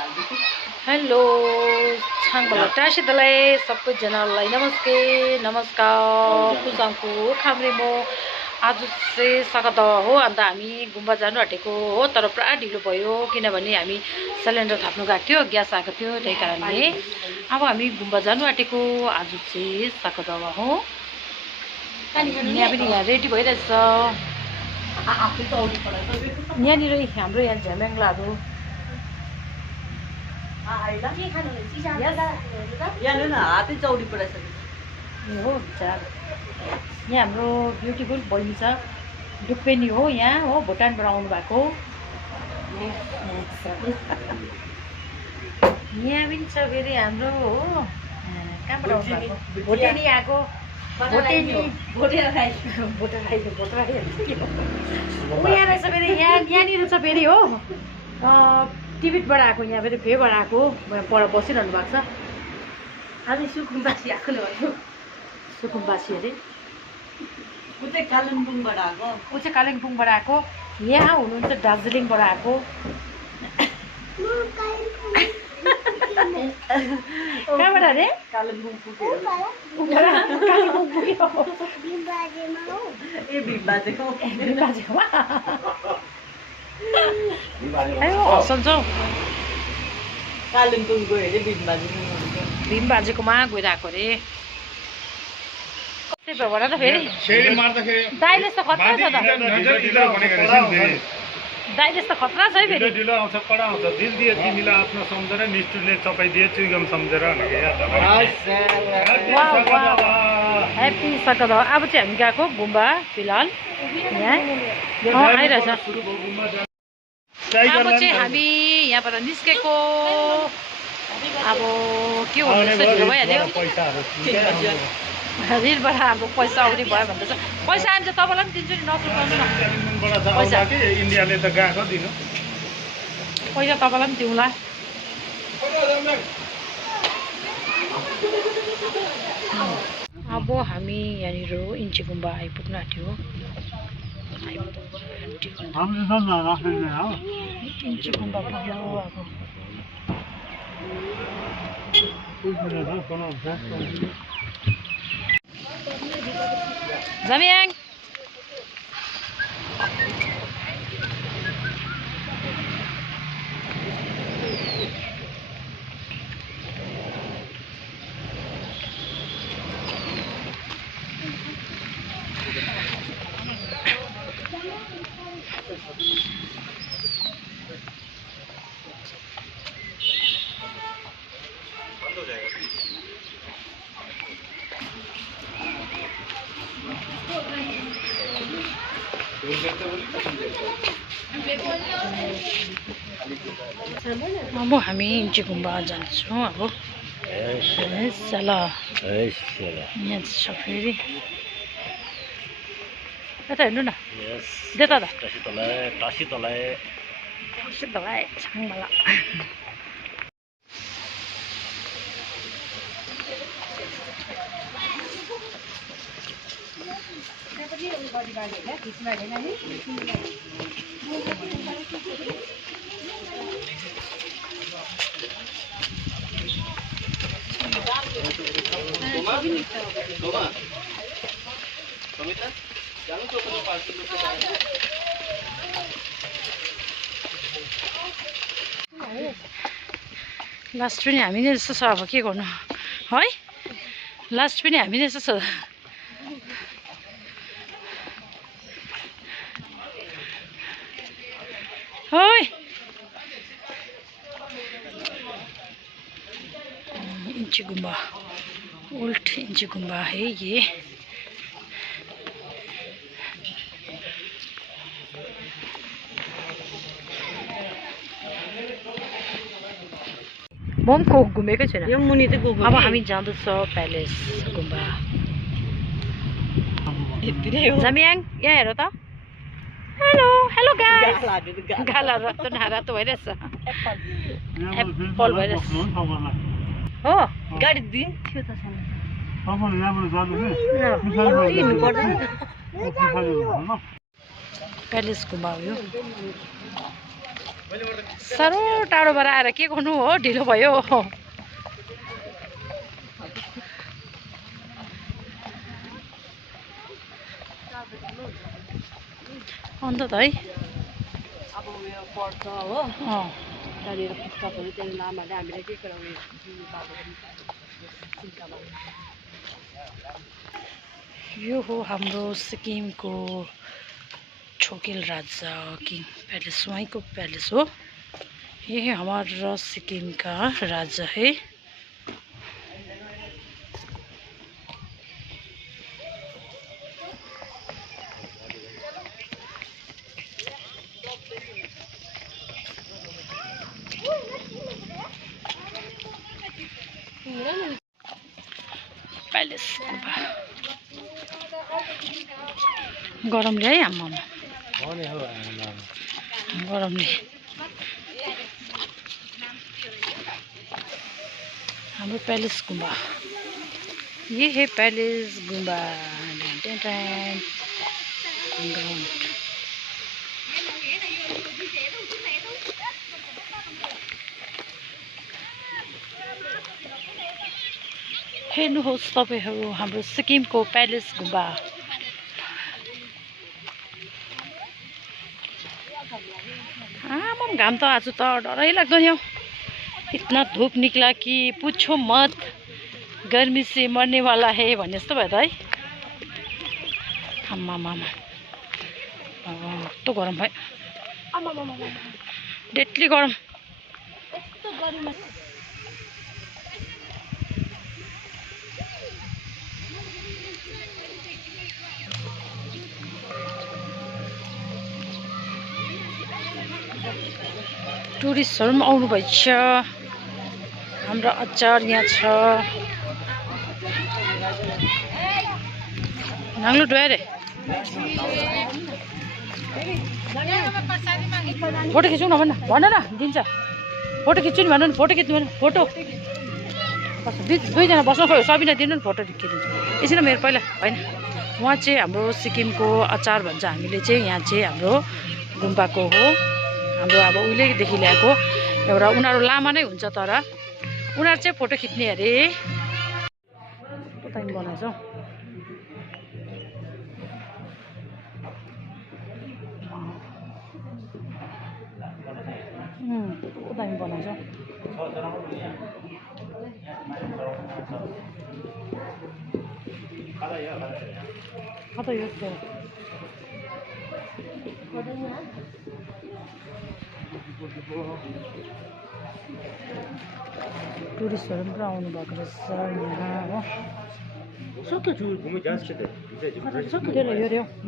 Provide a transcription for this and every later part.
Hello छाङबला टासीलाई सबैजनालाई नमस्कार कुसाङको खाम्रे म आज चाहिँ सकत हो। अन्त हामी गुम्बा जानु आँटेको हो, तर पुरा ढिलो भयो किनभने हामी सिलिन्डर थाप्नु गएको थियो, ग्यास आएको थियो, त्यही कारणले अब हामी गुम्बा जानु आँटेको आज चाहिँ सकत हो। यहाँ पनि यहाँ रेडी भइरहेछ। यहाँनिर हाम्रो यहाँ झ्याम्याङ्लाहरू हातै चौडी पठाइसक्यो हो विचार। यहाँ हाम्रो ब्युटिफुल बहिनी छ, डुप्पेनी हो, यहाँ हो भुटानबाट आउनु भएको। यहाँ पनि छ फेरि हाम्रो हो, कहाँबाट आउनु भएको, भोटेनी आएको। यहाँ रहेछ फेरि, यहाँनिर छ फेरि हो, टिबिटबाट आएको, यहाँ फेरि फेबाट आएको, पर बसिरहनु भएको छ। हामी सुकुम्बासी आएकोले भन्नु, सुकुम्बासी अरे, ऊ चाहिँ कालिम्पोङबाट आएको। ऊ चाहिँ कालिम्पोङबाट आएको, यहाँ हुनुहुन्छ दार्जिलिङबाट आएको। कहाँबाट अरे? कालिम्पोङ पुग्यो। कालिम्पोङ पुग्यो। ए भिमबाजेको हँसाउँछौ। कालिम्पोङ गयो अरे भीमबाजेकोमा गइरहेको अरे। त्यही भएर त फेरि दाइले त खतरा छ त, दाइले त खतरा छ है फेरि। ढिलो आउँछ, कडा आउँछ। दिल दिए तिमीलाई आफ्नो सम्झेर, निष्ठुरले चपाइदिए चुइगम सम्झेर। ह्याप्पी सकत हो। अब चाहिँ हामी गएको गुम्बा फिलहाल यहाँ आइरहेछ। अब चाहिँ हामी यहाँबाट निस्केको। अब के भन्दैछ, ढिलो भइहाल्यो। रिलबाट हाम्रो पैसा आउने भयो भन्दैछ। पैसा आयो भने चाहिँ तपाईँलाई पनि दिन्छु नि, नसुर्ताउनु न। पैसा इन्डियाले त गएको दिनु, पैसा तपाईँलाई पनि दिउँला। अब हामी यहाँनिर इन्ची गुम्बा आइपुग्न आँट्यो। इन्ची गुम्बा पुग्यो। अब जाम्याङ अब हामी इन्ची गुम्बा जान्छौँ। अब ल यहाँ छ फेरि, यता हेर्नु न, त्यता त टासी तलाई छाङमाला। लास्ट पनि हामी नै जस्तो छ। अब के गर्नु है, लास्ट पनि हामी नै जस्तो छ। है इन्ची गुम्बा, ओल्ड इन्ची गुम्बा है ये। म पनि घुमेकै छैन यो मुनि चाहिँ गएको। अब हामी जाँदैछ प्यालेस गुम्बा। जाम्याङ यहाँ हेर त। हेलो हेलो गाइस, गाला रातो न रातो भइरहेछ, एप्पल भइरहेछ हो। गाडी दिन्थ्यो त प्यालेस गुम्बा हो यो। साह्रो टाढोबाट आएर के गर्नु हो, ढिलो भयो। अन्त त है अब उयो पढ्छ हो त्यहाँनिर पुस्तकहरू त्यहाँनिर लामाले हामीलाई के गराउने चिन्तामा। यो हो हाम्रो सिक्किमको छोकिल राजा किङ पैलेस, वहीं को पैलेस हो। ये है हमारा सिक्किम का राजा है। पैलेस गरमले है आम्मा गरमले हाम्रो पैलेस गुम्बा। ये है पैलेस गुम्बा ग्राउन्ड। हेर्नुहोस् तपाईहरू हाम्रो सिक्किमको पैलेस गुम्बा। आमाम घाम त आज त डरै लाग्दो नि हौ। इतना धूप निकला कि पूछो मत, गर्मी से मर्ने वाला है भन्ने जस्तो भयो त है। आमामा कस्तो गरम भयो, डेटली गरम। टुरिस्टहरु पनि आउनु भएछ। हाम्रो अचार यहाँ छ। नाङ्लो डुवारे फोटो खिच्नु न भन्न, भन न दिन्छ। फोटो खिच्छु नि भन्नु नि, फोटो खिच्नु भन्नु, फोटो दुईजना बस्नु खोइ, सबिना दिनु नि फोटो खिचिदिन्छु। एकछिन मेरो पहिला होइन, उहाँ चाहिँ हाम्रो सिक्किमको अचार भन्छ हामीले चाहिँ। यहाँ चाहिँ हाम्रो गुम्बाको हो, हाम्रो अब उहिलेदेखि ल्याएको एउटा। उनीहरू लामा नै हुन्छ तर उनीहरू चाहिँ फोटो खिच्ने अरे। कता बनाउँछ हौ दामी बनाउँछ। कता यो टुरिस्टहरु पनि आउनु भएको रहेछ यहाँ हो।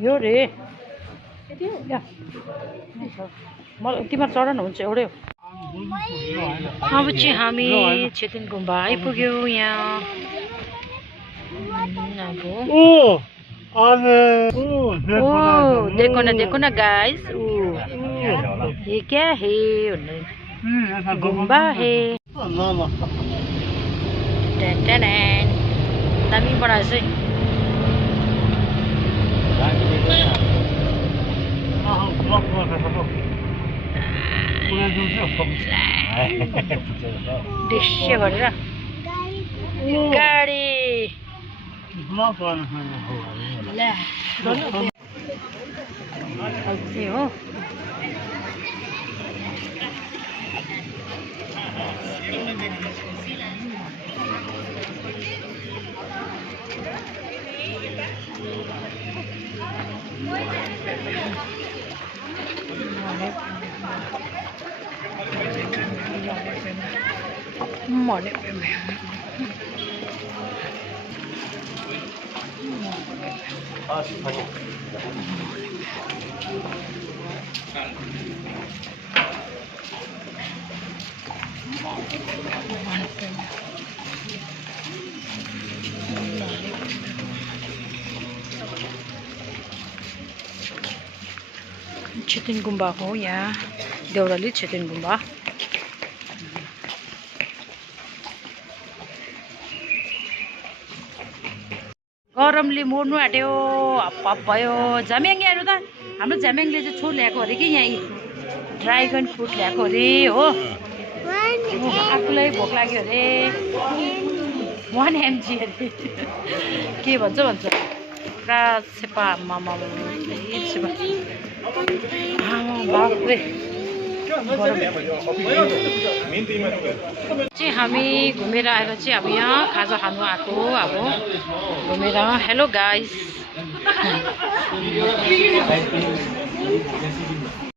यो रे मलाई तिमीहरू चढ न, हुन्छ एउटै हो। अब चाहिँ हामी छेतिङ गुम्बा आइपुग्यौँ यहाँ। देखो ना गाइस, ये क्या है? गुम्बा है। दामी बनाएछ है। दृश्य गरेर गाडी हो। छेतिङ गुम्बा हो यहाँ, देउराली छेतिङ गुम्बा। गरमले मर्नु आँट्यो, हप भयो। झ्याम्याङ्गेहरू त हाम्रो झ्याम्याङले चाहिँ छो ल्याएको अरे कि यहीँ ड्राइगन फ्रुट ल्याएको अरे हो आफूलाई भोक लाग्यो अरे 1 mg अरे के भन्छ पुरा सेपा मामा सेपा बाफ्रे चाहिँ हामी घुमेर आएर चाहिँ अब यहाँ खाजा खानु आएको अब घुमेर हेलो गाइस